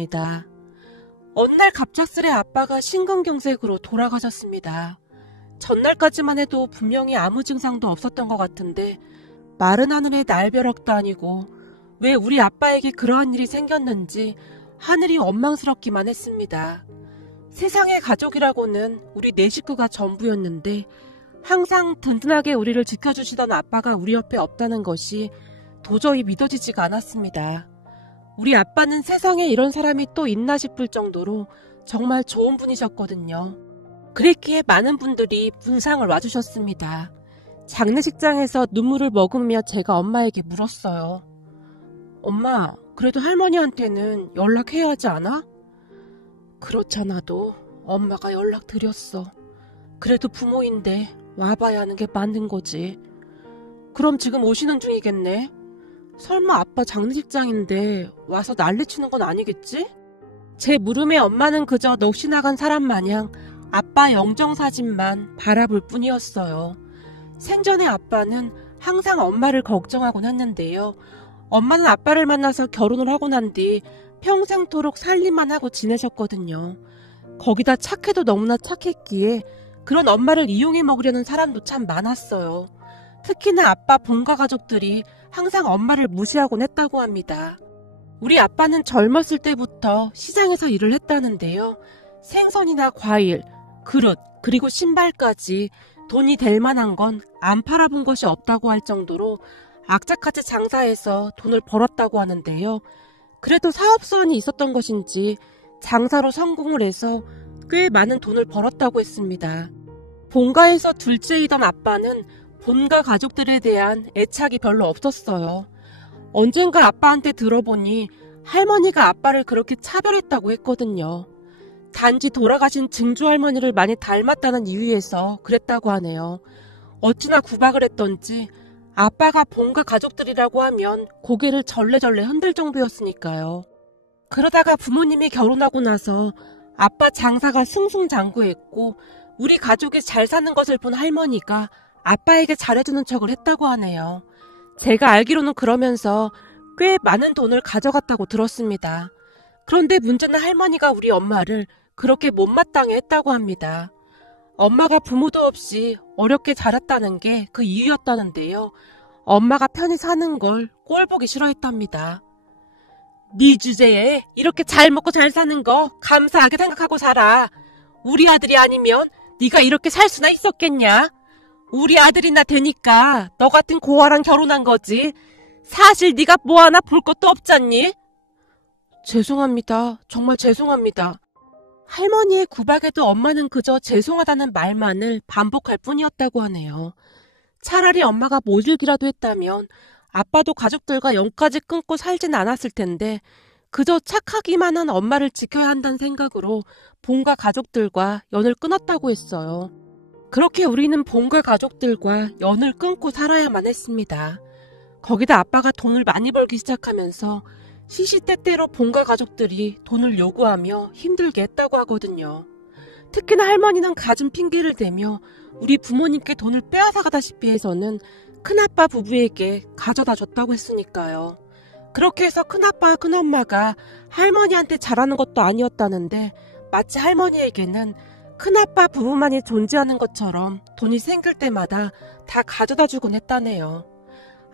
있었습니다. 어느 날 갑작스레 아빠가 심근경색으로 돌아가셨습니다. 전날까지만 해도 분명히 아무 증상도 없었던 것 같은데 마른 하늘에 날벼락도 아니고 왜 우리 아빠에게 그러한 일이 생겼는지 하늘이 원망스럽기만 했습니다. 세상의 가족이라고는 우리 네 식구가 전부였는데 항상 든든하게 우리를 지켜주시던 아빠가 우리 옆에 없다는 것이 도저히 믿어지지가 않았습니다. 우리 아빠는 세상에 이런 사람이 또 있나 싶을 정도로 정말 좋은 분이셨거든요. 그랬기에 많은 분들이 분상을 와주셨습니다. 장례식장에서 눈물을 머금으며 제가 엄마에게 물었어요. 엄마, 그래도 할머니한테는 연락해야 하지 않아? 그렇잖아도 엄마가 연락드렸어. 그래도 부모인데 와봐야 하는 게 맞는 거지. 그럼 지금 오시는 중이겠네? 설마 아빠 장례식장인데 와서 난리치는 건 아니겠지? 제 물음에 엄마는 그저 넋이 나간 사람 마냥 아빠 영정사진만 바라볼 뿐이었어요. 생전에 아빠는 항상 엄마를 걱정하곤 했는데요. 엄마는 아빠를 만나서 결혼을 하고 난 뒤 평생토록 살림만 하고 지내셨거든요. 거기다 착해도 너무나 착했기에 그런 엄마를 이용해 먹으려는 사람도 참 많았어요. 특히나 아빠 본가 가족들이 항상 엄마를 무시하곤 했다고 합니다. 우리 아빠는 젊었을 때부터 시장에서 일을 했다는데요. 생선이나 과일, 그릇, 그리고 신발까지 돈이 될 만한 건 안 팔아본 것이 없다고 할 정도로 악착같이 장사해서 돈을 벌었다고 하는데요. 그래도 사업수완이 있었던 것인지 장사로 성공을 해서 꽤 많은 돈을 벌었다고 했습니다. 본가에서 둘째이던 아빠는 본가 가족들에 대한 애착이 별로 없었어요. 언젠가 아빠한테 들어보니 할머니가 아빠를 그렇게 차별했다고 했거든요. 단지 돌아가신 증조할머니를 많이 닮았다는 이유에서 그랬다고 하네요. 어찌나 구박을 했던지 아빠가 본가 가족들이라고 하면 고개를 절레절레 흔들 정도였으니까요. 그러다가 부모님이 결혼하고 나서 아빠 장사가 승승장구했고 우리 가족이 잘 사는 것을 본 할머니가 아빠에게 잘해주는 척을 했다고 하네요. 제가 알기로는 그러면서 꽤 많은 돈을 가져갔다고 들었습니다. 그런데 문제는 할머니가 우리 엄마를 그렇게 못마땅해 했다고 합니다. 엄마가 부모도 없이 어렵게 자랐다는 게 그 이유였다는데요. 엄마가 편히 사는 걸 꼴보기 싫어했답니다. 네 주제에 이렇게 잘 먹고 잘 사는 거 감사하게 생각하고 살아. 우리 아들이 아니면 네가 이렇게 살 수나 있었겠냐? 우리 아들이나 되니까 너 같은 고아랑 결혼한 거지. 사실 네가 뭐 하나 볼 것도 없잖니? 죄송합니다. 정말 죄송합니다. 할머니의 구박에도 엄마는 그저 죄송하다는 말만을 반복할 뿐이었다고 하네요. 차라리 엄마가 모질기라도 했다면 아빠도 가족들과 연까지 끊고 살진 않았을 텐데 그저 착하기만 한 엄마를 지켜야 한다는 생각으로 본가 가족들과 연을 끊었다고 했어요. 그렇게 우리는 본가 가족들과 연을 끊고 살아야만 했습니다. 거기다 아빠가 돈을 많이 벌기 시작하면서 시시때때로 본가 가족들이 돈을 요구하며 힘들게 했다고 하거든요. 특히나 할머니는 갖은 핑계를 대며 우리 부모님께 돈을 빼앗아가다시피 해서는 큰아빠 부부에게 가져다 줬다고 했으니까요. 그렇게 해서 큰아빠와 큰엄마가 할머니한테 잘하는 것도 아니었다는데 마치 할머니에게는 큰아빠 부부만이 존재하는 것처럼 돈이 생길 때마다 다 가져다 주곤 했다네요.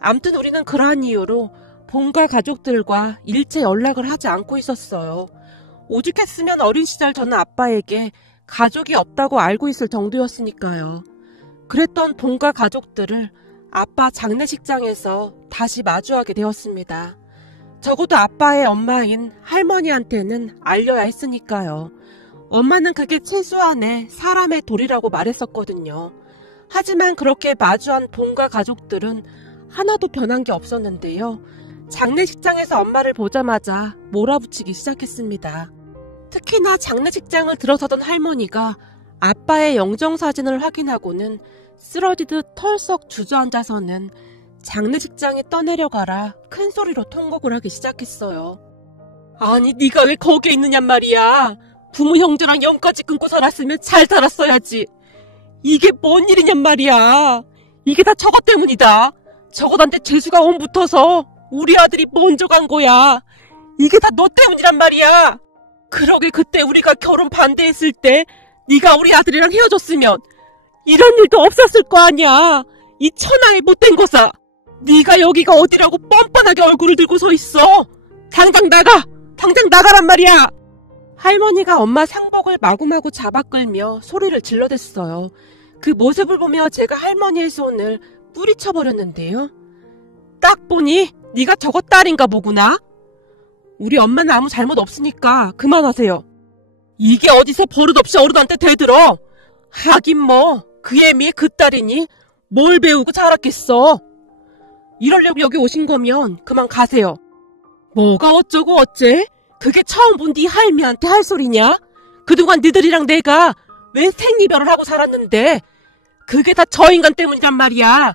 암튼 우리는 그러한 이유로 본가 가족들과 일체 연락을 하지 않고 있었어요. 오죽했으면 어린 시절 저는 아빠에게 가족이 없다고 알고 있을 정도였으니까요. 그랬던 본가 가족들을 아빠 장례식장에서 다시 마주하게 되었습니다. 적어도 아빠의 엄마인 할머니한테는 알려야 했으니까요. 엄마는 그게 최소한의 사람의 도리라고 말했었거든요. 하지만 그렇게 마주한 본가 가족들은 하나도 변한 게 없었는데요. 장례식장에서 엄마를 보자마자 몰아붙이기 시작했습니다. 특히나 장례식장을 들어서던 할머니가 아빠의 영정사진을 확인하고는 쓰러지듯 털썩 주저앉아서는 장례식장에 떠내려가라 큰 소리로 통곡을 하기 시작했어요. 아니 네가 왜 거기에 있느냔 말이야. 부모 형제랑 영까지 끊고 살았으면 잘 살았어야지. 이게 뭔 일이냔 말이야. 이게 다 저것 때문이다. 저것한테 재수가 온 붙어서 우리 아들이 먼저 간 거야. 이게 다 너 때문이란 말이야. 그러게 그때 우리가 결혼 반대했을 때 네가 우리 아들이랑 헤어졌으면 이런 일도 없었을 거 아니야. 이 천하의 못된 거사. 네가 여기가 어디라고 뻔뻔하게 얼굴을 들고 서 있어. 당장 나가! 당장 나가란 말이야! 할머니가 엄마 상복을 마구마구 잡아 끌며 소리를 질러댔어요. 그 모습을 보며 제가 할머니의 손을 뿌리쳐버렸는데요. 딱 보니 네가 저거 딸인가 보구나. 우리 엄마는 아무 잘못 없으니까 그만하세요. 이게 어디서 버릇없이 어른한테 대들어. 하긴 뭐 그 애미 그 딸이니 뭘 배우고 자랐겠어. 이러려고 여기 오신 거면 그만 가세요. 뭐가 어쩌고 어째? 그게 처음 본 네 할미한테 할 소리냐? 그동안 너희들이랑 내가 왜 생이별을 하고 살았는데 그게 다 저 인간 때문이란 말이야.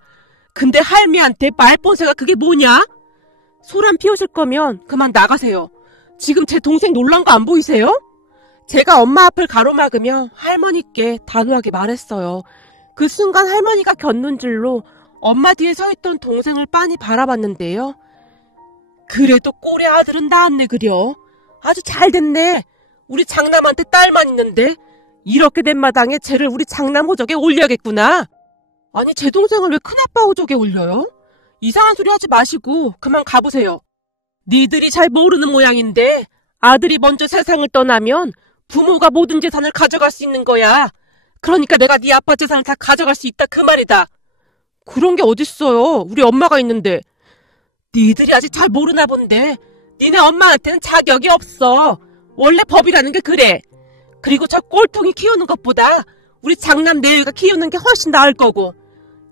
근데 할미한테 말본새가 그게 뭐냐? 소란 피우실 거면 그만 나가세요. 지금 제 동생 놀란 거 안 보이세요? 제가 엄마 앞을 가로막으며 할머니께 단호하게 말했어요. 그 순간 할머니가 곁눈질로 엄마 뒤에 서 있던 동생을 빤히 바라봤는데요. 그래도 꼴의 아들은 낳았네 그려. 아주 잘 됐네. 우리 장남한테 딸만 있는데 이렇게 된 마당에 쟤를 우리 장남 호적에 올려야겠구나. 아니 제 동생을 왜 큰아빠 호적에 올려요? 이상한 소리 하지 마시고 그만 가보세요. 니들이 잘 모르는 모양인데 아들이 먼저 세상을 떠나면 부모가 모든 재산을 가져갈 수 있는 거야. 그러니까 내가 네 아빠 재산을 다 가져갈 수 있다 그 말이다. 그런 게 어딨어요. 우리 엄마가 있는데. 니들이 아직 잘 모르나 본데 니네 엄마한테는 자격이 없어. 원래 법이라는 게 그래. 그리고 저 꼴통이 키우는 것보다 우리 장남 내외가 키우는 게 훨씬 나을 거고.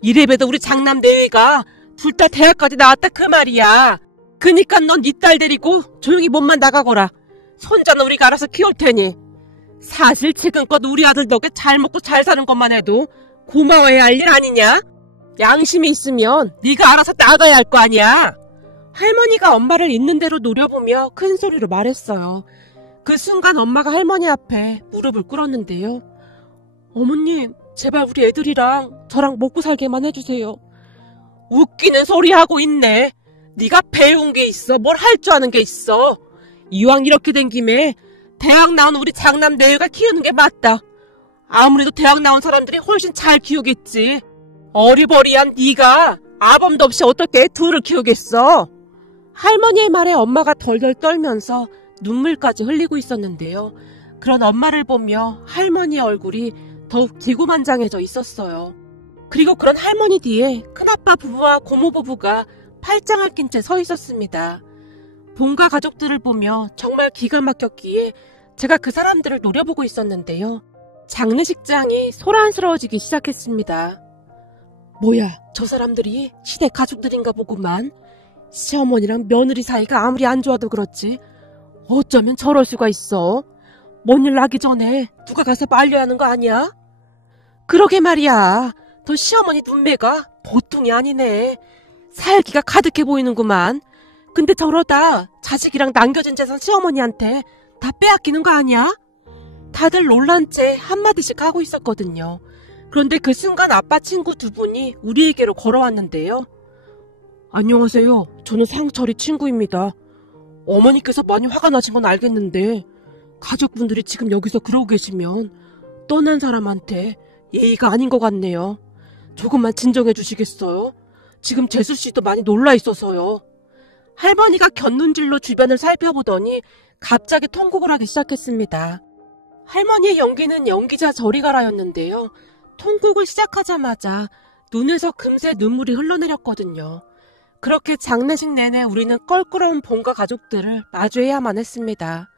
이래봬도 우리 장남 내외가 둘 다 대학까지 나왔다 그 말이야. 그니까 넌 네 딸 데리고 조용히 몸만 나가거라. 손자는 우리가 알아서 키울 테니. 사실 지금껏 우리 아들 덕에 잘 먹고 잘 사는 것만 해도 고마워해야 할 일 아니냐? 양심이 있으면 네가 알아서 나가야 할 거 아니야. 할머니가 엄마를 있는 대로 노려보며 큰 소리로 말했어요. 그 순간 엄마가 할머니 앞에 무릎을 꿇었는데요. 어머님, 제발 우리 애들이랑 저랑 먹고 살게만 해주세요. 웃기는 소리 하고 있네. 네가 배운 게 있어? 뭘 할 줄 아는 게 있어? 이왕 이렇게 된 김에 대학 나온 우리 장남 내외가 키우는 게 맞다. 아무래도 대학 나온 사람들이 훨씬 잘 키우겠지. 어리버리한 네가 아범도 없이 어떻게 둘을 키우겠어? 할머니의 말에 엄마가 덜덜 떨면서 눈물까지 흘리고 있었는데요. 그런 엄마를 보며 할머니의 얼굴이 더욱 기구만장해져 있었어요. 그리고 그런 할머니 뒤에 큰아빠 부부와 고모 부부가 팔짱을 낀 채 서 있었습니다. 본가 가족들을 보며 정말 기가 막혔기에 제가 그 사람들을 노려보고 있었는데요. 장례식장이 소란스러워지기 시작했습니다. 뭐야, 저 사람들이 시댁 가족들인가 보구만. 시어머니랑 며느리 사이가 아무리 안 좋아도 그렇지 어쩌면 저럴 수가 있어. 뭔 일 나기 전에 누가 가서 말려야 하는 거 아니야? 그러게 말이야. 너 시어머니 눈매가 보통이 아니네. 살기가 가득해 보이는구만. 근데 저러다 자식이랑 남겨진 재산 시어머니한테 다 빼앗기는 거 아니야? 다들 놀란 채 한마디씩 하고 있었거든요. 그런데 그 순간 아빠 친구 두 분이 우리에게로 걸어왔는데요. 안녕하세요. 저는 상철이 친구입니다. 어머니께서 많이 화가 나신 건 알겠는데 가족분들이 지금 여기서 그러고 계시면 떠난 사람한테 예의가 아닌 것 같네요. 조금만 진정해 주시겠어요? 지금 재수씨도 많이 놀라 있어서요. 할머니가 곁눈질로 주변을 살펴보더니 갑자기 통곡을 하기 시작했습니다. 할머니의 연기는 연기자 저리 가라였는데요. 통곡을 시작하자마자 눈에서 금세 눈물이 흘러내렸거든요. 그렇게 장례식 내내 우리는 껄끄러운 본가 가족들을 마주해야만 했습니다.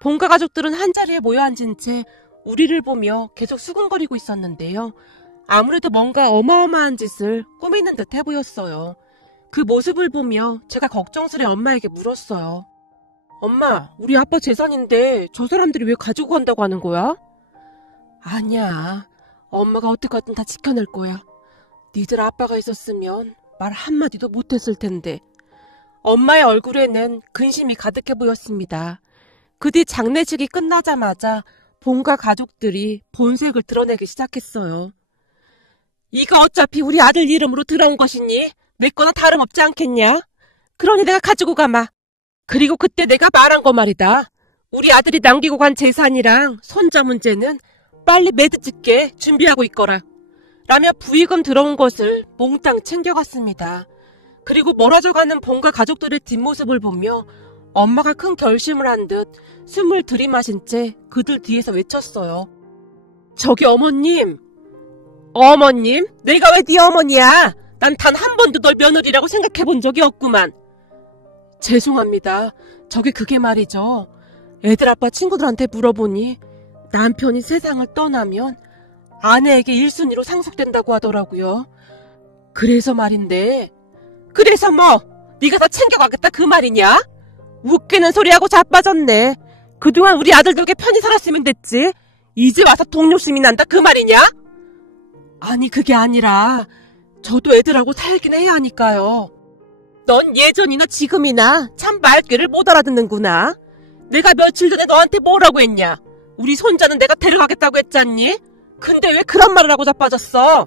본가 가족들은 한자리에 모여 앉은 채 우리를 보며 계속 수근거리고 있었는데요. 아무래도 뭔가 어마어마한 짓을 꾸미는 듯 해 보였어요. 그 모습을 보며 제가 걱정스레 엄마에게 물었어요. 엄마, 우리 아빠 재산인데 저 사람들이 왜 가지고 간다고 하는 거야? 아니야. 엄마가 어떻게든 다 지켜낼 거야. 니들 아빠가 있었으면 말 한마디도 못했을 텐데. 엄마의 얼굴에는 근심이 가득해 보였습니다. 그 뒤 장례식이 끝나자마자 본가 가족들이 본색을 드러내기 시작했어요. 이거 어차피 우리 아들 이름으로 들어온 것이니 내 거나 다름없지 않겠냐? 그러니 내가 가지고 가마. 그리고 그때 내가 말한 거 말이다. 우리 아들이 남기고 간 재산이랑 손자 문제는 빨리 매듭짓게 준비하고 있거라. 라며 부의금 들어온 것을 몽땅 챙겨갔습니다. 그리고 멀어져가는 본가 가족들의 뒷모습을 보며 엄마가 큰 결심을 한 듯 숨을 들이마신 채 그들 뒤에서 외쳤어요. 저기 어머님. 어머님? 내가 왜 네 어머니야? 난 단 한 번도 널 며느리라고 생각해 본 적이 없구만. 죄송합니다. 저기 그게 말이죠. 애들 아빠 친구들한테 물어보니 남편이 세상을 떠나면 아내에게 1순위로 상속된다고 하더라고요. 그래서 말인데. 그래서 뭐? 네가 다 챙겨가겠다 그 말이냐? 웃기는 소리하고 자빠졌네. 그동안 우리 아들 덕에 편히 살았으면 됐지. 이제 와서 동료심이 난다 그 말이냐? 아니 그게 아니라 저도 애들하고 살긴 해야 하니까요. 넌 예전이나 지금이나 참 말귀를 못 알아듣는구나. 내가 며칠 전에 너한테 뭐라고 했냐? 우리 손자는 내가 데려가겠다고 했잖니? 근데 왜 그런 말을 하고 자빠졌어?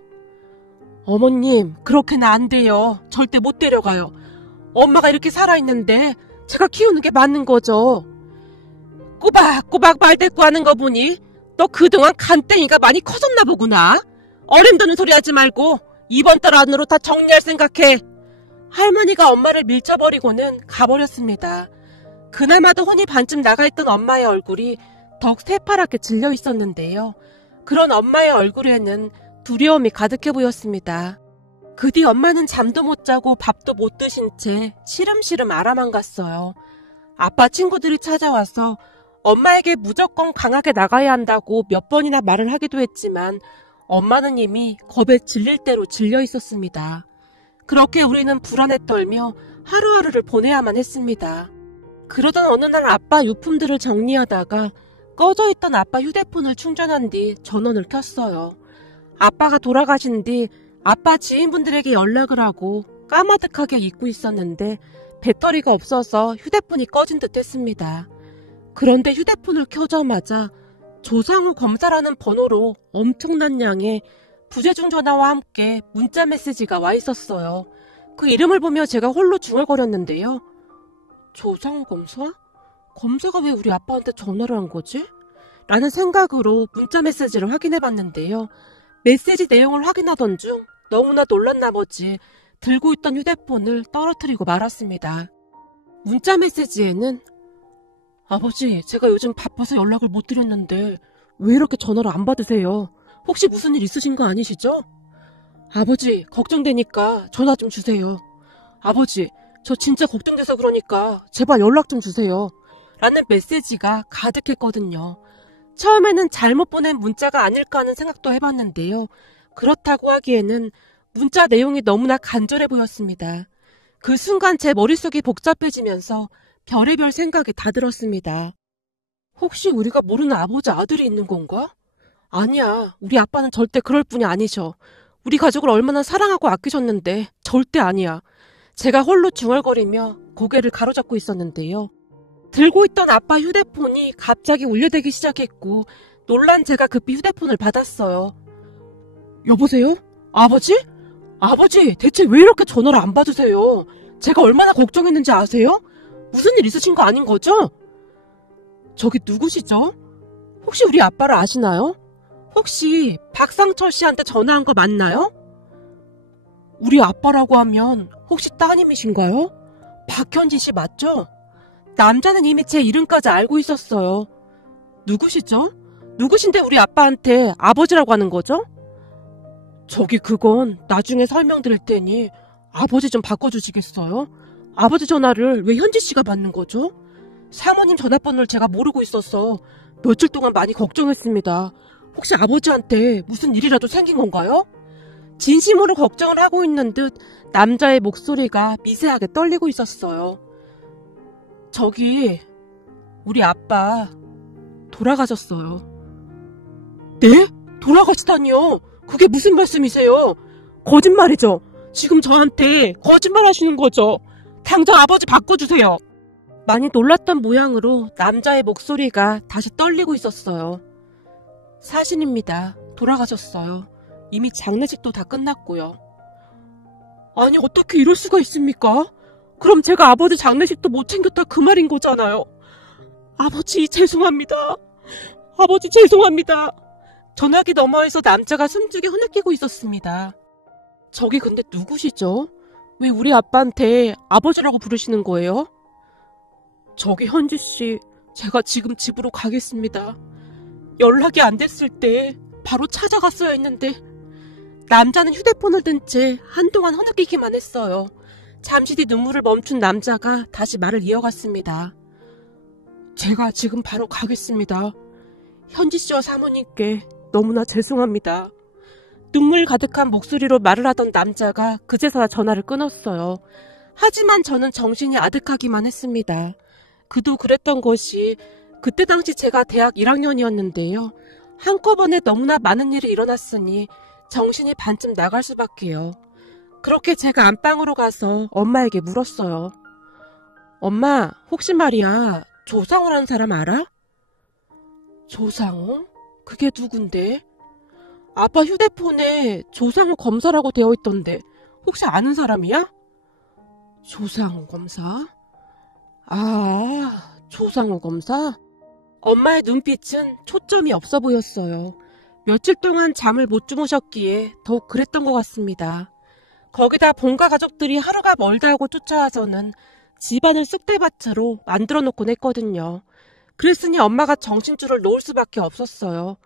어머님, 그렇게는 안 돼요. 절대 못 데려가요. 엄마가 이렇게 살아있는데 제가 키우는 게 맞는 거죠. 꼬박꼬박 말대꾸하는 거 보니 너 그동안 간땡이가 많이 커졌나 보구나. 어림도는 소리 하지 말고 이번 달 안으로 다 정리할 생각해. 할머니가 엄마를 밀쳐버리고는 가버렸습니다. 그날마다 혼이 반쯤 나가있던 엄마의 얼굴이 더욱 새파랗게 질려 있었는데요. 그런 엄마의 얼굴에는 두려움이 가득해 보였습니다. 그 뒤 엄마는 잠도 못 자고 밥도 못 드신 채 시름시름 알아만 갔어요. 아빠 친구들이 찾아와서 엄마에게 무조건 강하게 나가야 한다고 몇 번이나 말을 하기도 했지만 엄마는 이미 겁에 질릴 대로 질려 있었습니다. 그렇게 우리는 불안에 떨며 하루하루를 보내야만 했습니다. 그러던 어느 날 아빠 유품들을 정리하다가 꺼져있던 아빠 휴대폰을 충전한 뒤 전원을 켰어요. 아빠가 돌아가신 뒤 아빠 지인분들에게 연락을 하고 까마득하게 잊고 있었는데 배터리가 없어서 휴대폰이 꺼진 듯 했습니다. 그런데 휴대폰을 켜자마자 조상우 검사라는 번호로 엄청난 양의 부재중 전화와 함께 문자 메시지가 와 있었어요. 그 이름을 보며 제가 홀로 중얼거렸는데요. 조상우 검사? 검사가 왜 우리 아빠한테 전화를 한 거지? 라는 생각으로 문자 메시지를 확인해 봤는데요. 메시지 내용을 확인하던 중 너무나 놀란 나머지 들고 있던 휴대폰을 떨어뜨리고 말았습니다. 문자 메시지에는 아버지, 제가 요즘 바빠서 연락을 못 드렸는데 왜 이렇게 전화를 안 받으세요? 혹시 무슨 일 있으신 거 아니시죠? 아버지, 걱정되니까 전화 좀 주세요. 아버지, 저 진짜 걱정돼서 그러니까 제발 연락 좀 주세요. 라는 메시지가 가득했거든요. 처음에는 잘못 보낸 문자가 아닐까 하는 생각도 해봤는데요. 그렇다고 하기에는 문자 내용이 너무나 간절해 보였습니다. 그 순간 제 머릿속이 복잡해지면서 별의별 생각이 다 들었습니다. 혹시 우리가 모르는 아버지 아들이 있는 건가? 아니야, 우리 아빠는 절대 그럴 분이 아니셔. 우리 가족을 얼마나 사랑하고 아끼셨는데 절대 아니야. 제가 홀로 중얼거리며 고개를 가로잡고 있었는데요. 들고 있던 아빠 휴대폰이 갑자기 울려대기 시작했고 놀란 제가 급히 휴대폰을 받았어요. 여보세요? 아버지? 아버지, 대체 왜 이렇게 전화를 안 받으세요? 제가 얼마나 걱정했는지 아세요? 무슨 일 있으신 거 아닌 거죠? 저기 누구시죠? 혹시 우리 아빠를 아시나요? 혹시 박상철 씨한테 전화한 거 맞나요? 우리 아빠라고 하면 혹시 따님이신가요? 박현지 씨 맞죠? 남자는 이미 제 이름까지 알고 있었어요. 누구시죠? 누구신데 우리 아빠한테 아버지라고 하는 거죠? 저기 그건 나중에 설명드릴 테니 아버지 좀 바꿔주시겠어요? 아버지 전화를 왜 현지 씨가 받는 거죠? 사모님 전화번호를 제가 모르고 있어서 며칠 동안 많이 걱정했습니다. 혹시 아버지한테 무슨 일이라도 생긴 건가요? 진심으로 걱정을 하고 있는 듯 남자의 목소리가 미세하게 떨리고 있었어요. 저기 우리 아빠 돌아가셨어요. 네? 돌아가시다니요? 그게 무슨 말씀이세요? 거짓말이죠? 지금 저한테 거짓말 하시는 거죠? 당장 아버지 바꿔주세요. 많이 놀랐던 모양으로 남자의 목소리가 다시 떨리고 있었어요. 사실입니다. 돌아가셨어요. 이미 장례식도 다 끝났고요. 아니 어떻게 이럴 수가 있습니까? 그럼 제가 아버지 장례식도 못 챙겼다 그 말인 거잖아요. 아버지 죄송합니다. 아버지 죄송합니다. 전화기 너머에서 남자가 숨죽여 흐느끼고 있었습니다. 저기 근데 누구시죠? 왜 우리 아빠한테 아버지라고 부르시는 거예요? 저기 현지씨, 제가 지금 집으로 가겠습니다. 연락이 안 됐을 때 바로 찾아갔어야 했는데 남자는 휴대폰을 든 채 한동안 흐느끼기만 했어요. 잠시 뒤 눈물을 멈춘 남자가 다시 말을 이어갔습니다. 제가 지금 바로 가겠습니다. 현지씨와 사모님께 너무나 죄송합니다. 눈물 가득한 목소리로 말을 하던 남자가 그제서야 전화를 끊었어요. 하지만 저는 정신이 아득하기만 했습니다. 그도 그랬던 것이 그때 당시 제가 대학 1학년이었는데요. 한꺼번에 너무나 많은 일이 일어났으니 정신이 반쯤 나갈 수밖에요. 그렇게 제가 안방으로 가서 엄마에게 물었어요. 엄마, 혹시 말이야, 조상우라는 사람 알아? 조상우? 그게 누군데? 아빠 휴대폰에 조상우 검사라고 되어 있던데 혹시 아는 사람이야? 조상우 검사? 아, 조상우 검사? 엄마의 눈빛은 초점이 없어 보였어요. 며칠 동안 잠을 못 주무셨기에 더욱 그랬던 것 같습니다. 거기다 본가 가족들이 하루가 멀다 하고 쫓아와서는 집안을 쑥대밭으로 만들어 놓곤 했거든요. 그랬으니 엄마가 정신줄을 놓을 수밖에 없었어요.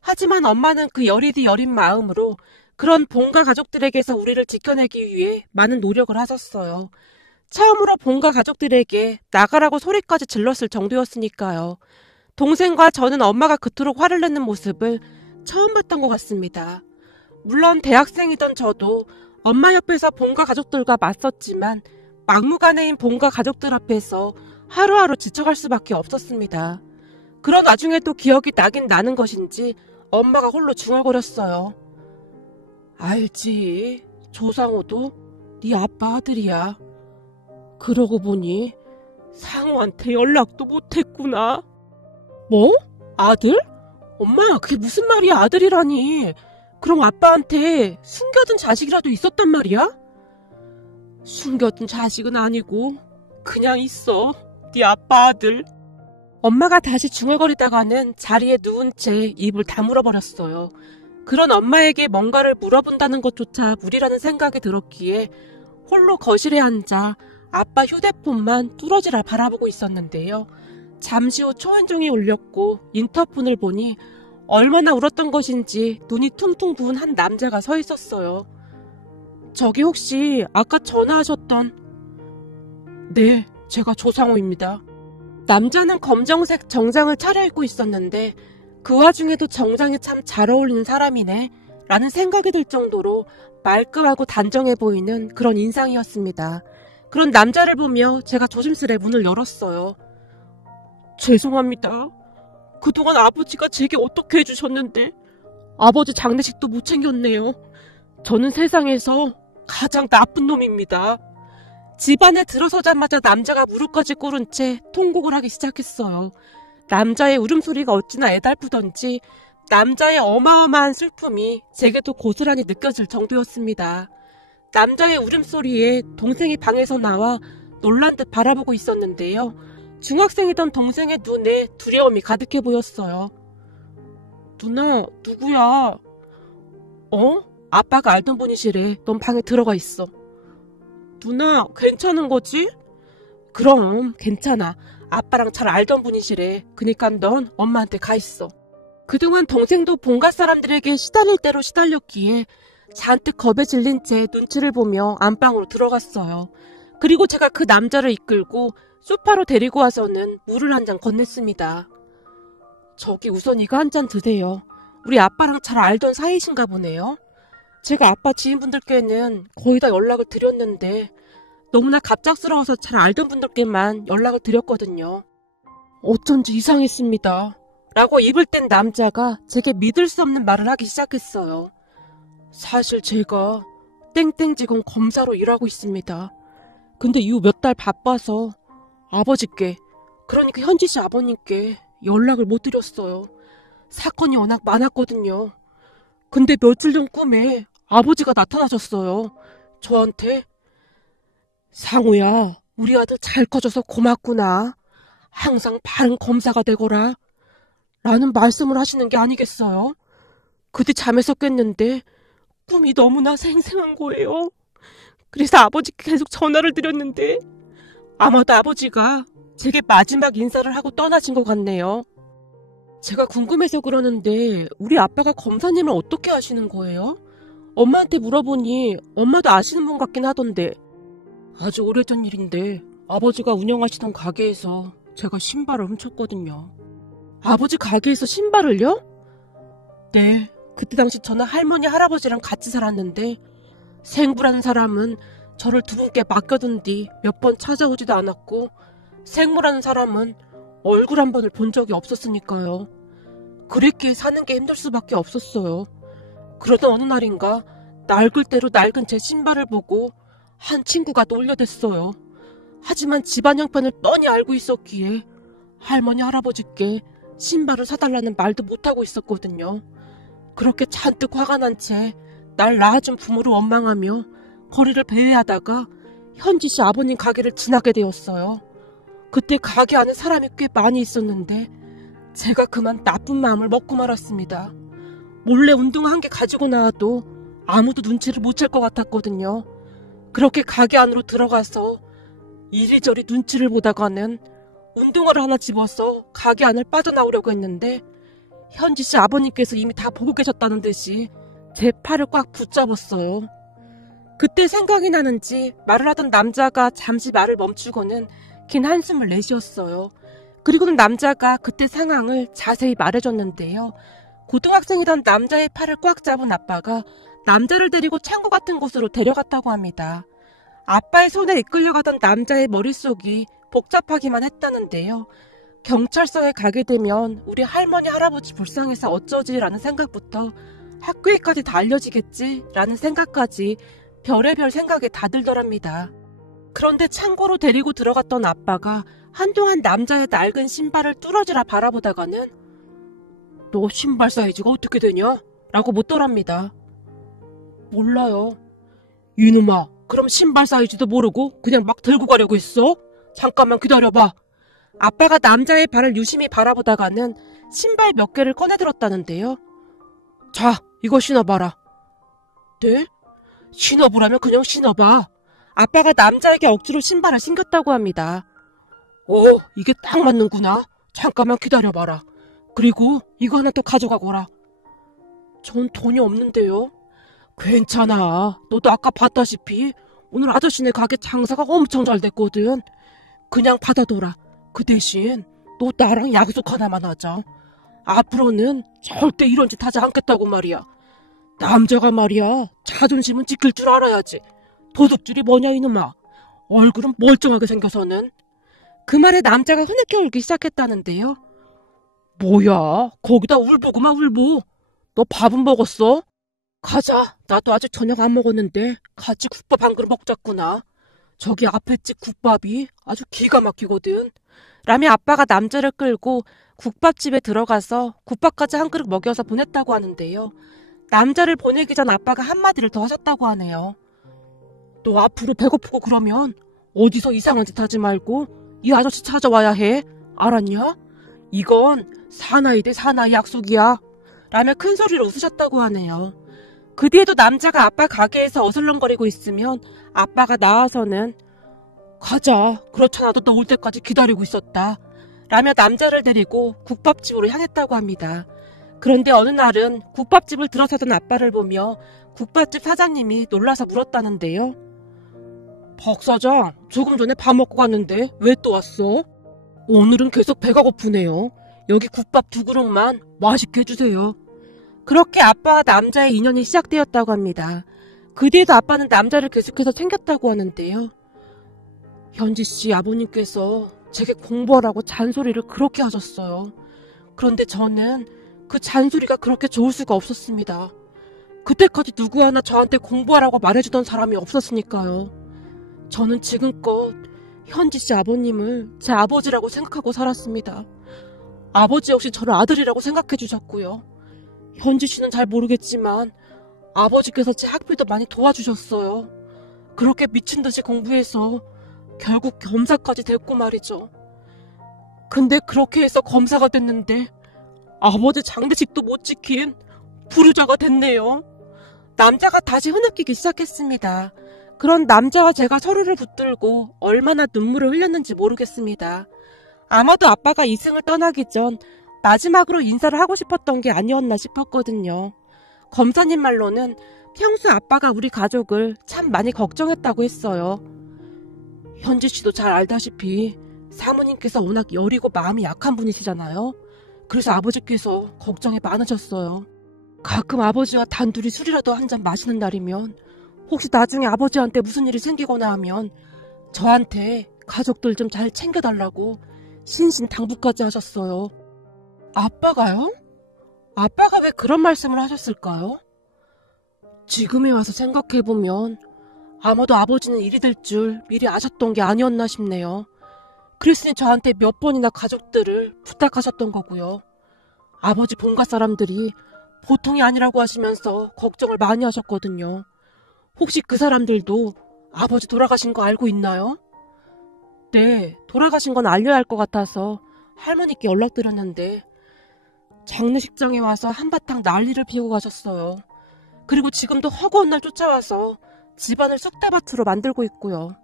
하지만 엄마는 그 여리디 여린 마음으로 그런 본가 가족들에게서 우리를 지켜내기 위해 많은 노력을 하셨어요. 처음으로 본가 가족들에게 나가라고 소리까지 질렀을 정도였으니까요. 동생과 저는 엄마가 그토록 화를 내는 모습을 처음 봤던 것 같습니다. 물론 대학생이던 저도 엄마 옆에서 본가 가족들과 맞섰지만 막무가내인 본가 가족들 앞에서 하루하루 지쳐갈 수밖에 없었습니다. 그런 와중에도 기억이 나긴 나는 것인지 엄마가 홀로 중얼거렸어요. 알지, 조상우도 네 아빠 아들이야. 그러고 보니 상우한테 연락도 못했구나. 뭐? 아들? 엄마, 그게 무슨 말이야, 아들이라니. 그럼 아빠한테 숨겨둔 자식이라도 있었단 말이야? 숨겨둔 자식은 아니고 그냥 있어. 네 아빠 아들. 엄마가 다시 중얼거리다가는 자리에 누운 채 입을 다물어버렸어요. 그런 엄마에게 뭔가를 물어본다는 것조차 무리라는 생각이 들었기에 홀로 거실에 앉아 아빠 휴대폰만 뚫어지라 바라보고 있었는데요. 잠시 후 초인종이 울렸고 인터폰을 보니 얼마나 울었던 것인지 눈이 퉁퉁 부은 한 남자가 서 있었어요. 저기 혹시 아까 전화하셨던... 네, 제가 조상우입니다. 남자는 검정색 정장을 차려입고 있었는데 그 와중에도 정장이 참 잘 어울리는 사람이네 라는 생각이 들 정도로 말끔하고 단정해 보이는 그런 인상이었습니다. 그런 남자를 보며 제가 조심스레 문을 열었어요. 죄송합니다. 그동안 아버지가 제게 어떻게 해주셨는데 아버지 장례식도 못 챙겼네요. 저는 세상에서 가장 나쁜 놈입니다. 집안에 들어서자마자 남자가 무릎까지 꿇은 채 통곡을 하기 시작했어요. 남자의 울음소리가 어찌나 애달프던지 남자의 어마어마한 슬픔이 제게도 고스란히 느껴질 정도였습니다. 남자의 울음소리에 동생이 방에서 나와 놀란 듯 바라보고 있었는데요. 중학생이던 동생의 눈에 두려움이 가득해 보였어요. 누나, 누구야? 어? 아빠가 알던 분이시래. 넌 방에 들어가 있어. 누나, 괜찮은 거지? 그럼 괜찮아. 아빠랑 잘 알던 분이시래. 그니까 넌 엄마한테 가 있어. 그동안 동생도 본가 사람들에게 시달릴 대로 시달렸기에 잔뜩 겁에 질린 채 눈치를 보며 안방으로 들어갔어요. 그리고 제가 그 남자를 이끌고 소파로 데리고 와서는 물을 한 잔 건넸습니다. 저기 우선 이거 한 잔 드세요. 우리 아빠랑 잘 알던 사이신가 보네요. 제가 아빠 지인분들께는 거의 다 연락을 드렸는데 너무나 갑작스러워서 잘 알던 분들께만 연락을 드렸거든요. 어쩐지 이상했습니다. 라고 입을 뗀 남자가 제게 믿을 수 없는 말을 하기 시작했어요. 사실 제가 땡땡지검 검사로 일하고 있습니다. 근데 이후 몇 달 바빠서 아버지께, 그러니까 현지씨 아버님께 연락을 못 드렸어요. 사건이 워낙 많았거든요. 근데 며칠 전 꿈에 아버지가 나타나셨어요. 저한테 상우야, 우리 아들 잘 커져서 고맙구나. 항상 바른 검사가 되거라. 라는 말씀을 하시는 게 아니겠어요? 그때 잠에서 깼는데 꿈이 너무나 생생한 거예요. 그래서 아버지께 계속 전화를 드렸는데 아마도 아버지가 제게 마지막 인사를 하고 떠나신 것 같네요. 제가 궁금해서 그러는데 우리 아빠가 검사님을 어떻게 아시는 거예요? 엄마한테 물어보니 엄마도 아시는 분 같긴 하던데. 아주 오래전 일인데 아버지가 운영하시던 가게에서 제가 신발을 훔쳤거든요. 아버지 가게에서 신발을요? 네, 그때 당시 저는 할머니 할아버지랑 같이 살았는데 생부라는 사람은 저를 두 분께 맡겨둔 뒤 몇 번 찾아오지도 않았고 생모라는 사람은 얼굴 한 번을 본 적이 없었으니까요. 그랬기에 사는 게 힘들 수밖에 없었어요. 그러던 어느 날인가 낡을 대로 낡은 제 신발을 보고 한 친구가 놀려댔어요. 하지만 집안 형편을 뻔히 알고 있었기에 할머니 할아버지께 신발을 사달라는 말도 못하고 있었거든요. 그렇게 잔뜩 화가 난 채 날 낳아준 부모를 원망하며 거리를 배회하다가 현지 씨 아버님 가게를 지나게 되었어요. 그때 가게 안에 사람이 꽤 많이 있었는데 제가 그만 나쁜 마음을 먹고 말았습니다. 몰래 운동화 한 개 가지고 나와도 아무도 눈치를 못 챌 것 같았거든요. 그렇게 가게 안으로 들어가서 이리저리 눈치를 보다가는 운동화를 하나 집어서 가게 안을 빠져나오려고 했는데 현지 씨 아버님께서 이미 다 보고 계셨다는 듯이 제 팔을 꽉 붙잡았어요. 그때 생각이 나는지 말을 하던 남자가 잠시 말을 멈추고는 긴 한숨을 내쉬었어요. 그리고는 남자가 그때 상황을 자세히 말해줬는데요. 고등학생이던 남자의 팔을 꽉 잡은 아빠가 남자를 데리고 창고 같은 곳으로 데려갔다고 합니다. 아빠의 손에 이끌려가던 남자의 머릿속이 복잡하기만 했다는데요. 경찰서에 가게 되면 우리 할머니 할아버지 불쌍해서 어쩌지라는 생각부터 학교에까지 다 알려지겠지 라는 생각까지 별의별 생각에 다 들더랍니다. 그런데 창고로 데리고 들어갔던 아빠가 한동안 남자의 낡은 신발을 뚫어지라 바라보다가는 너 신발 사이즈가 어떻게 되냐? 라고 묻더랍니다. 몰라요. 이놈아, 그럼 신발 사이즈도 모르고 그냥 막 들고 가려고 했어? 잠깐만 기다려봐. 아빠가 남자의 발을 유심히 바라보다가는 신발 몇 개를 꺼내들었다는데요. 자, 이거 신어봐라. 네? 신어보라면 그냥 신어봐. 아빠가 남자에게 억지로 신발을 신겼다고 합니다. 이게 딱 맞는구나. 잠깐만 기다려봐라. 그리고 이거 하나 더 가져가거라. 전 돈이 없는데요. 괜찮아. 너도 아까 봤다시피 오늘 아저씨네 가게 장사가 엄청 잘 됐거든. 그냥 받아둬라. 그 대신 너 나랑 약속 하나만 하자. 앞으로는 절대 이런 짓 하지 않겠다고 말이야. 남자가 말이야, 자존심은 지킬 줄 알아야지. 도둑질이 뭐냐 이놈아. 얼굴은 멀쩡하게 생겨서는. 그 말에 남자가 흐느껴 울기 시작했다는데요. 뭐야, 거기다 울보구만 울보. 너 밥은 먹었어? 가자. 나도 아직 저녁 안 먹었는데 같이 국밥 한 그릇 먹자꾸나. 저기 앞에 집 국밥이 아주 기가 막히거든. 라며 아빠가 남자를 끌고 국밥집에 들어가서 국밥까지 한 그릇 먹여서 보냈다고 하는데요. 남자를 보내기 전 아빠가 한마디를 더 하셨다고 하네요. 너 앞으로 배고프고 그러면 어디서 이상한 짓 하지 말고 이 아저씨 찾아와야 해. 알았냐? 이건 사나이 대 사나이 약속이야. 라며 큰 소리로 웃으셨다고 하네요. 그 뒤에도 남자가 아빠 가게에서 어슬렁거리고 있으면 아빠가 나와서는 가자. 그렇잖아도 너 올 때까지 기다리고 있었다. 라며 남자를 데리고 국밥집으로 향했다고 합니다. 그런데 어느 날은 국밥집을 들어서던 아빠를 보며 국밥집 사장님이 놀라서 물었다는데요. 박 사장, 조금 전에 밥 먹고 갔는데 왜 또 왔어? 오늘은 계속 배가 고프네요. 여기 국밥 2그릇만 맛있게 해주세요. 그렇게 아빠와 남자의 인연이 시작되었다고 합니다. 그 뒤에도 아빠는 남자를 계속해서 챙겼다고 하는데요. 현지씨 아버님께서 제게 공부하라고 잔소리를 그렇게 하셨어요. 그런데 저는 그 잔소리가 그렇게 좋을 수가 없었습니다. 그때까지 누구 하나 저한테 공부하라고 말해주던 사람이 없었으니까요. 저는 지금껏 현지씨 아버님을 제 아버지라고 생각하고 살았습니다. 아버지 역시 저를 아들이라고 생각해 주셨고요. 현지씨는 잘 모르겠지만 아버지께서 제 학비도 많이 도와주셨어요. 그렇게 미친듯이 공부해서 결국 검사까지 됐고 말이죠. 근데 그렇게 해서 검사가 됐는데 아버지 장례식도 못 지킨 불효자가 됐네요. 남자가 다시 흐느끼기 시작했습니다. 그런 남자와 제가 서로를 붙들고 얼마나 눈물을 흘렸는지 모르겠습니다. 아마도 아빠가 이승을 떠나기 전 마지막으로 인사를 하고 싶었던 게 아니었나 싶었거든요. 검사님 말로는 평소 아빠가 우리 가족을 참 많이 걱정했다고 했어요. 현지 씨도 잘 알다시피 사모님께서 워낙 여리고 마음이 약한 분이시잖아요. 그래서 아버지께서 걱정이 많으셨어요. 가끔 아버지와 단둘이 술이라도 한 잔 마시는 날이면 혹시 나중에 아버지한테 무슨 일이 생기거나 하면 저한테 가족들 좀 잘 챙겨달라고 신신당부까지 하셨어요. 아빠가요? 아빠가 왜 그런 말씀을 하셨을까요? 지금에 와서 생각해보면 아마도 아버지는 일이 될 줄 미리 아셨던 게 아니었나 싶네요. 그랬으니 저한테 몇 번이나 가족들을 부탁하셨던 거고요. 아버지 본가 사람들이 보통이 아니라고 하시면서 걱정을 많이 하셨거든요. 혹시 그 사람들도 아버지 돌아가신 거 알고 있나요? 네, 돌아가신 건 알려야 할 것 같아서 할머니께 연락드렸는데 장례식장에 와서 한바탕 난리를 피우고 가셨어요. 그리고 지금도 허구한 날 쫓아와서 집안을 쑥대밭으로 만들고 있고요.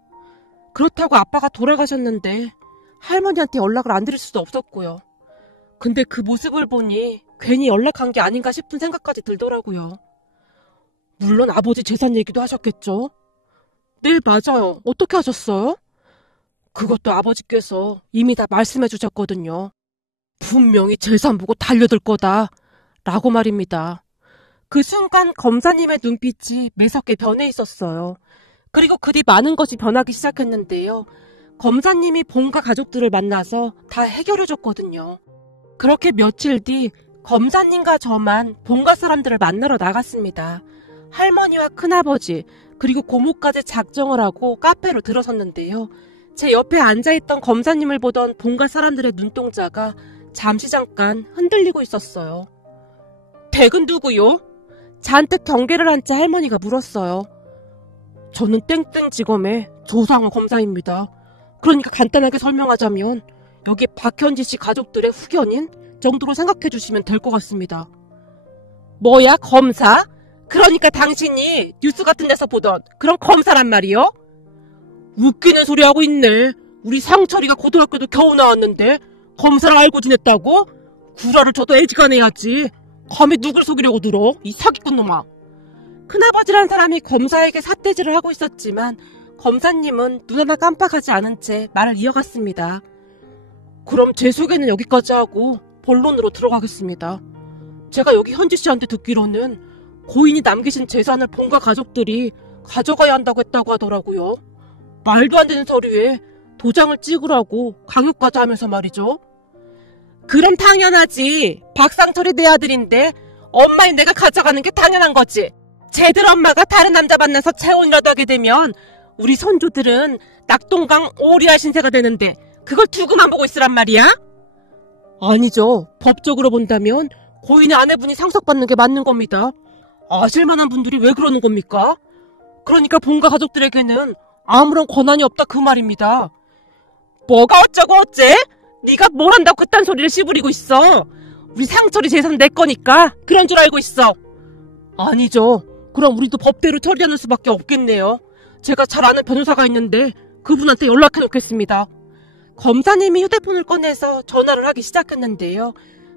그렇다고 아빠가 돌아가셨는데 할머니한테 연락을 안 드릴 수도 없었고요. 근데 그 모습을 보니 괜히 연락한 게 아닌가 싶은 생각까지 들더라고요. 물론 아버지 재산 얘기도 하셨겠죠? 네, 맞아요. 어떻게 하셨어요? 그것도 아버지께서 이미 다 말씀해 주셨거든요. 분명히 재산 보고 달려들 거다 라고 말입니다. 그 순간 검사님의 눈빛이 매섭게 변해 있었어요. 그리고 그 뒤 많은 것이 변하기 시작했는데요. 검사님이 본가 가족들을 만나서 다 해결해 줬거든요. 그렇게 며칠 뒤 검사님과 저만 본가 사람들을 만나러 나갔습니다. 할머니와 큰아버지 그리고 고모까지 작정을 하고 카페로 들어섰는데요. 제 옆에 앉아있던 검사님을 보던 본가 사람들의 눈동자가 잠깐 흔들리고 있었어요. 댁은 누구요? 잔뜩 경계를 한 채 할머니가 물었어요. 저는 땡땡지검의 조상호 검사입니다. 그러니까 간단하게 설명하자면 여기 박현지 씨 가족들의 후견인 정도로 생각해 주시면 될 것 같습니다. 뭐야, 검사? 그러니까 당신이 뉴스 같은 데서 보던 그런 검사란 말이요? 웃기는 소리 하고 있네. 우리 상철이가 고등학교도 겨우 나왔는데 검사를 알고 지냈다고? 구라를 쳐도 애지간해야지. 감히 누굴 속이려고 들어? 이 사기꾼 놈아. 큰아버지란 사람이 검사에게 삿대질을 하고 있었지만 검사님은 눈 하나 깜빡하지 않은 채 말을 이어갔습니다. 그럼 제 소개는 여기까지 하고 본론으로 들어가겠습니다. 제가 여기 현지 씨한테 듣기로는 고인이 남기신 재산을 본가 가족들이 가져가야 한다고 했다고 하더라고요. 말도 안 되는 서류에 도장을 찍으라고 강요까지 하면서 말이죠. 그럼 당연하지. 박상철이 내 아들인데 엄마인 내가 가져가는 게 당연한 거지. 쟤들 엄마가 다른 남자 만나서 재혼이라도 하게 되면 우리 손주들은 낙동강 오리알 신세가 되는데 그걸 두고만 보고 있으란 말이야? 아니죠. 법적으로 본다면 고인의 아내분이 상속받는 게 맞는 겁니다. 아실만한 분들이 왜 그러는 겁니까? 그러니까 본가 가족들에게는 아무런 권한이 없다 그 말입니다. 뭐가 어쩌고 어째? 네가 뭘 한다고 그딴 소리를 씨부리고 있어. 우리 상철이 재산 내 거니까 그런 줄 알고 있어. 아니죠. 그럼 우리도 법대로 처리하는 수밖에 없겠네요. 제가 잘 아는 변호사가 있는데 그분한테 연락해 놓겠습니다. 검사님이 휴대폰을 꺼내서 전화를 하기 시작했는데요.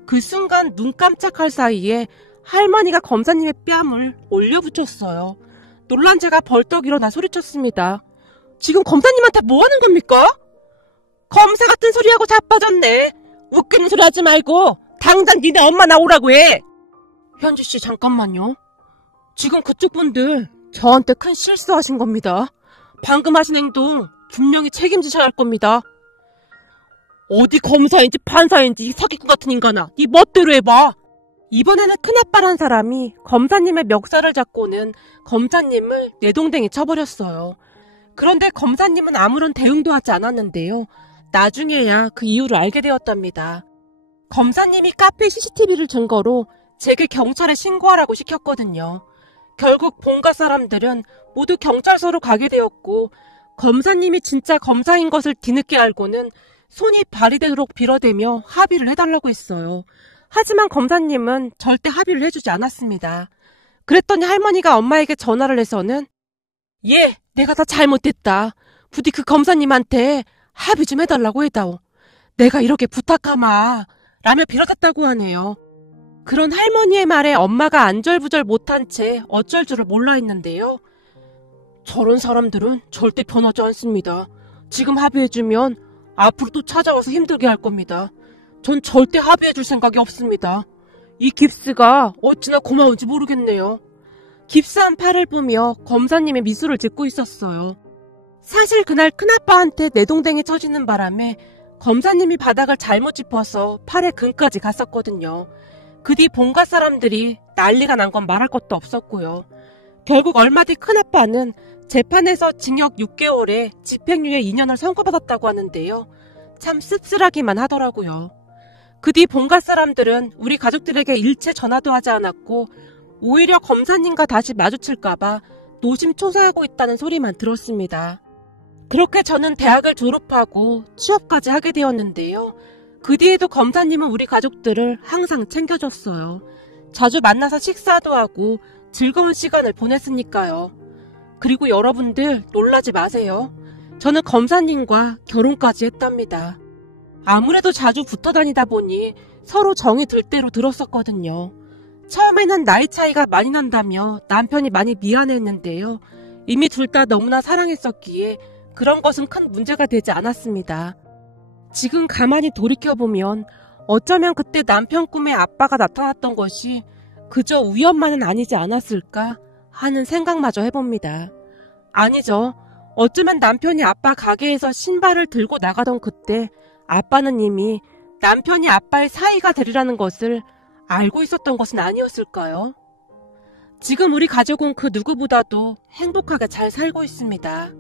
그 순간 눈 깜짝할 사이에 할머니가 검사님의 뺨을 올려붙였어요. 놀란 제가 벌떡 일어나 소리쳤습니다. 지금 검사님한테 뭐 하는 겁니까? 검사 같은 소리하고 자빠졌네. 웃기는 소리 하지 말고 당장 니네 엄마 나오라고 해. 현지씨 잠깐만요. 지금 그쪽 분들 저한테 큰 실수하신 겁니다. 방금 하신 행동 분명히 책임지셔야 할 겁니다. 어디 검사인지 판사인지 이 사기꾼 같은 인간아. 네 멋대로 해봐. 이번에는 큰아빠란 사람이 검사님의 멱살을 잡고는 검사님을 내동댕이 쳐버렸어요. 그런데 검사님은 아무런 대응도 하지 않았는데요. 나중에야 그 이유를 알게 되었답니다. 검사님이 카페 CCTV를 증거로 제게 경찰에 신고하라고 시켰거든요. 결국 본가 사람들은 모두 경찰서로 가게 되었고 검사님이 진짜 검사인 것을 뒤늦게 알고는 손이 발휘되도록 빌어대며 합의를 해달라고 했어요. 하지만 검사님은 절대 합의를 해주지 않았습니다. 그랬더니 할머니가 엄마에게 전화를 해서는 예, 내가 다 잘못했다. 부디 그 검사님한테 합의 좀 해달라고 해다오. 내가 이렇게 부탁하마 라며 빌어댔다고 하네요. 그런 할머니의 말에 엄마가 안절부절 못한 채 어쩔 줄을 몰라 했는데요. 저런 사람들은 절대 변하지 않습니다. 지금 합의해주면 앞으로 또 찾아와서 힘들게 할 겁니다. 전 절대 합의해줄 생각이 없습니다. 이 깁스가 어찌나 고마운지 모르겠네요. 깁스한 팔을 보며 검사님의 미소를 짓고 있었어요. 사실 그날 큰아빠한테 내동댕이 쳐지는 바람에 검사님이 바닥을 잘못 짚어서 팔에 금까지 갔었거든요. 그 뒤 본가 사람들이 난리가 난 건 말할 것도 없었고요. 결국 얼마 뒤 큰아빠는 재판에서 징역 6개월에 집행유예 2년을 선고받았다고 하는데요. 참 씁쓸하기만 하더라고요. 그 뒤 본가 사람들은 우리 가족들에게 일체 전화도 하지 않았고 오히려 검사님과 다시 마주칠까봐 노심초사하고 있다는 소리만 들었습니다. 그렇게 저는 대학을 졸업하고 취업까지 하게 되었는데요. 그 뒤에도 검사님은 우리 가족들을 항상 챙겨줬어요. 자주 만나서 식사도 하고 즐거운 시간을 보냈으니까요. 그리고 여러분들 놀라지 마세요. 저는 검사님과 결혼까지 했답니다. 아무래도 자주 붙어 다니다 보니 서로 정이 들 대로 들었었거든요. 처음에는 나이 차이가 많이 난다며 남편이 많이 미안해했는데요. 이미 둘 다 너무나 사랑했었기에 그런 것은 큰 문제가 되지 않았습니다. 지금 가만히 돌이켜보면 어쩌면 그때 남편 꿈에 아빠가 나타났던 것이 그저 우연만은 아니지 않았을까 하는 생각마저 해봅니다. 아니죠. 어쩌면 남편이 아빠 가게에서 신발을 들고 나가던 그때 아빠는 이미 남편이 아빠의 사이가 되리라는 것을 알고 있었던 것은 아니었을까요? 지금 우리 가족은 그 누구보다도 행복하게 잘 살고 있습니다.